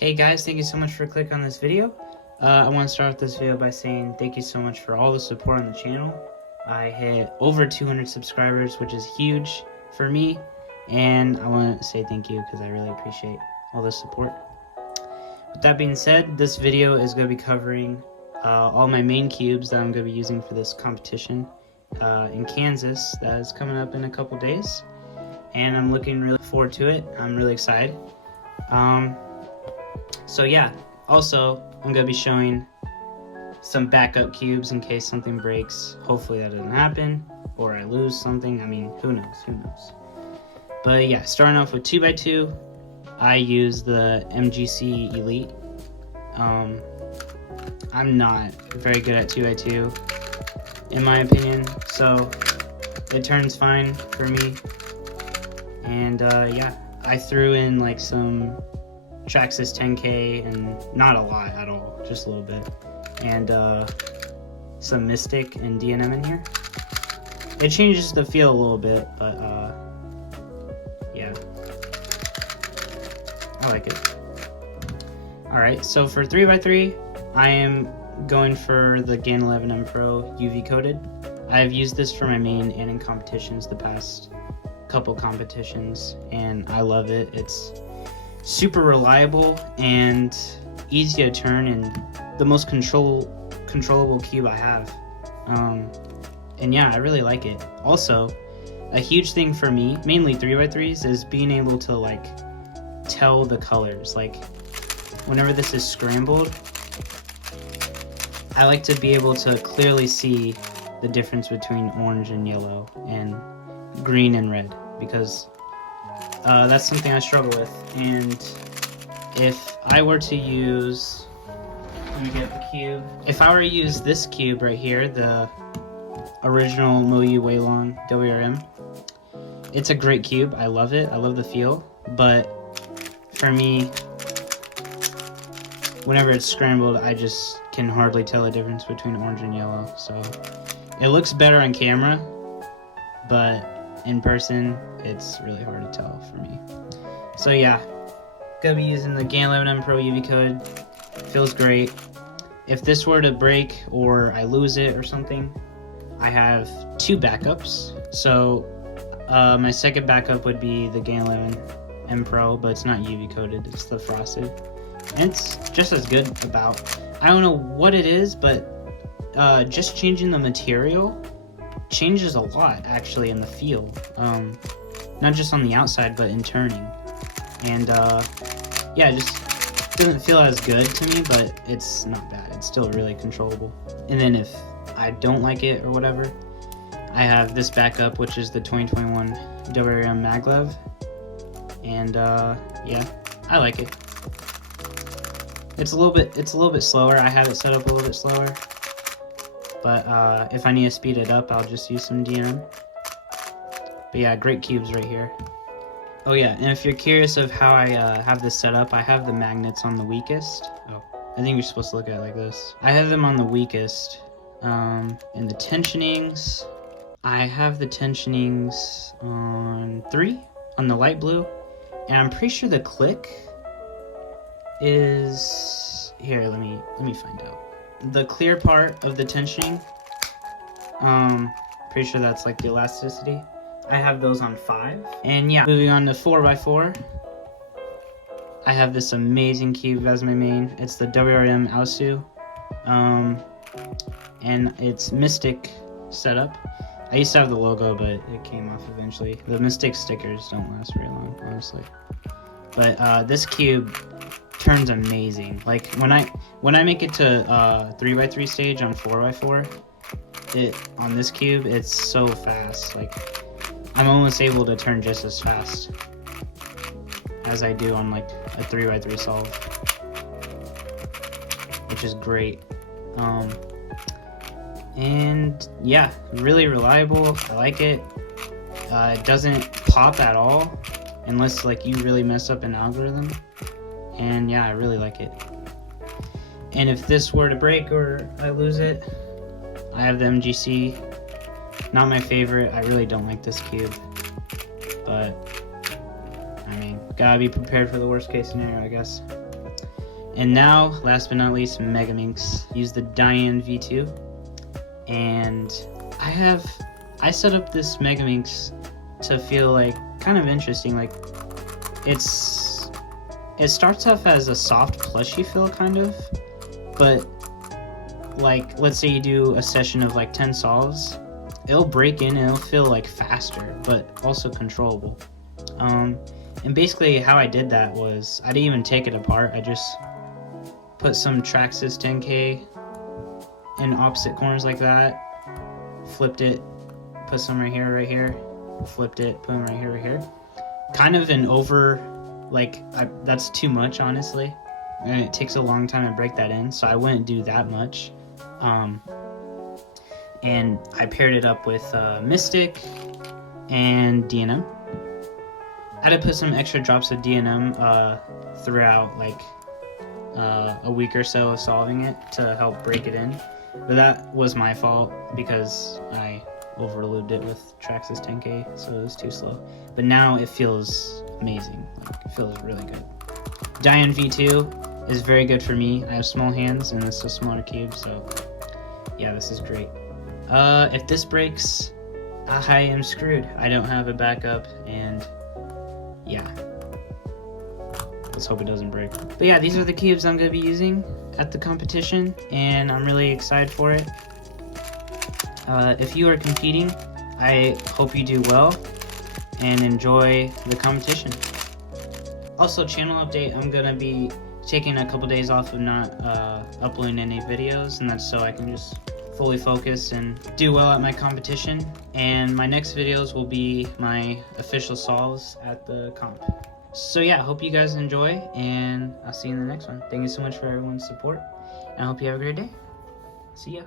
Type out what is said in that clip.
Hey guys, thank you so much for clicking on this video. I want to start off this video by saying thank you so much for all the support on the channel. I hit over 200 subscribers, which is huge for me, and I want to say thank you because I really appreciate all the support. With that being said, this video is going to be covering all my main cubes that I'm going to be using for this competition in Kansas that is coming up in a couple days, and I'm looking really forward to it. I'm really excited. So yeah, also I'm going to be showing some backup cubes in case something breaks. Hopefully that doesn't happen, or I lose something. I mean, who knows. But yeah, starting off with 2x2, I use the MGC Elite. I'm not very good at 2x2 in my opinion, so it turns fine for me. And yeah, I threw in like some Traxxas 10K and not a lot at all, just a little bit, and some Mystic and DaYan in here. It changes the feel a little bit, but yeah, I like it. Alright, so for 3x3, I am going for the DaYan V2 M Pro UV coated. I've used this for my main and in competitions the past couple competitions, and I love it. It's super reliable and easy to turn, and the most controllable cube I have. And yeah, I really like it. Also, a huge thing for me, mainly 3x3s, is being able to like tell the colors. Like whenever this is scrambled, I like to be able to clearly see the difference between orange and yellow and green and red, because that's something I struggle with. And if I were to use, let me get the cube. If I were to use this cube right here, the original MGC Elite WR M, it's a great cube. I love it. I love the feel. But for me, whenever it's scrambled, I just can hardly tell the difference between orange and yellow. So it looks better on camera, but in person, it's really hard to tell for me. So yeah, gonna be using the DaYan V2 M Pro UV coated. Feels great. If this were to break or I lose it or something, I have two backups. So my second backup would be the DaYan V2 M Pro, but it's not UV coated, it's the frosted. And it's just as good about. I don't know what it is, but just changing the material changes a lot actually in the feel, not just on the outside but in turning. And yeah, it just doesn't feel as good to me, but it's not bad. It's still really controllable. And then if I don't like it or whatever, I have this backup, which is the 2021 WR M maglev, and yeah, I like it. It's a little bit slower. I have it set up a little bit slower, but if I need to speed it up, I'll just use some DaYan. But yeah, great cubes right here. Oh yeah, and if you're curious of how I have this set up, I have the magnets on the weakest. Oh, I think you're supposed to look at it like this. I have them on the weakest. And the tensionings, I have the tensionings on 3, on the light blue. And I'm pretty sure the click is, here, let me find out. The clear part of the tensioning, pretty sure that's like the elasticity. I have those on 5. And yeah, moving on to 4x4, I have this amazing cube as my main. It's the WR M AoSu, and it's Mystic setup. I used to have the logo, but it came off eventually. The Mystic stickers don't last very long, honestly. But this cube turns amazing. Like when I make it to 3x3 stage on 4x4, on this cube, it's so fast. Like I'm almost able to turn just as fast as I do on like a 3x3 solve, which is great. And yeah, really reliable. I like it. It doesn't pop at all unless like you really mess up an algorithm. And yeah, I really like it. And if this were to break or I lose it, I have the MGC. Not my favorite. I really don't like this cube, but I mean, gotta be prepared for the worst case scenario, I guess. And now, last but not least, Megaminx. Use the DaYan V2, and I set up this Megaminx to feel like kind of interesting. Like it starts off as a soft plushy feel kind of, but like let's say you do a session of like 10 solves, it'll break in and it'll feel like faster but also controllable. And basically how I did that was I didn't even take it apart. I just put some Traxxas 10K in opposite corners like that, flipped it, put some right here, flipped it, put them right here. Kind of an over, like, that's too much, honestly. And it takes a long time to break that in, so I wouldn't do that much. And I paired it up with Mystic and DNM. I had to put some extra drops of DNM throughout, like, a week or so of solving it to help break it in. But that was my fault because I overloaded it with Traxxas 10K, so it was too slow. But now it feels amazing. Like, it feels really good. DaYan V2 is very good for me. I have small hands and it's a smaller cube, so yeah, this is great. If this breaks, I am screwed. I don't have a backup, and yeah. Let's hope it doesn't break. But yeah, these are the cubes I'm going to be using at the competition, and I'm really excited for it. If you are competing, I hope you do well and enjoy the competition. Also, channel update, I'm going to be taking a couple days off of not uploading any videos, and that's so I can just fully focus and do well at my competition. And my next videos will be my official solves at the comp. So yeah, I hope you guys enjoy, and I'll see you in the next one. Thank you so much for everyone's support, and I hope you have a great day. See ya.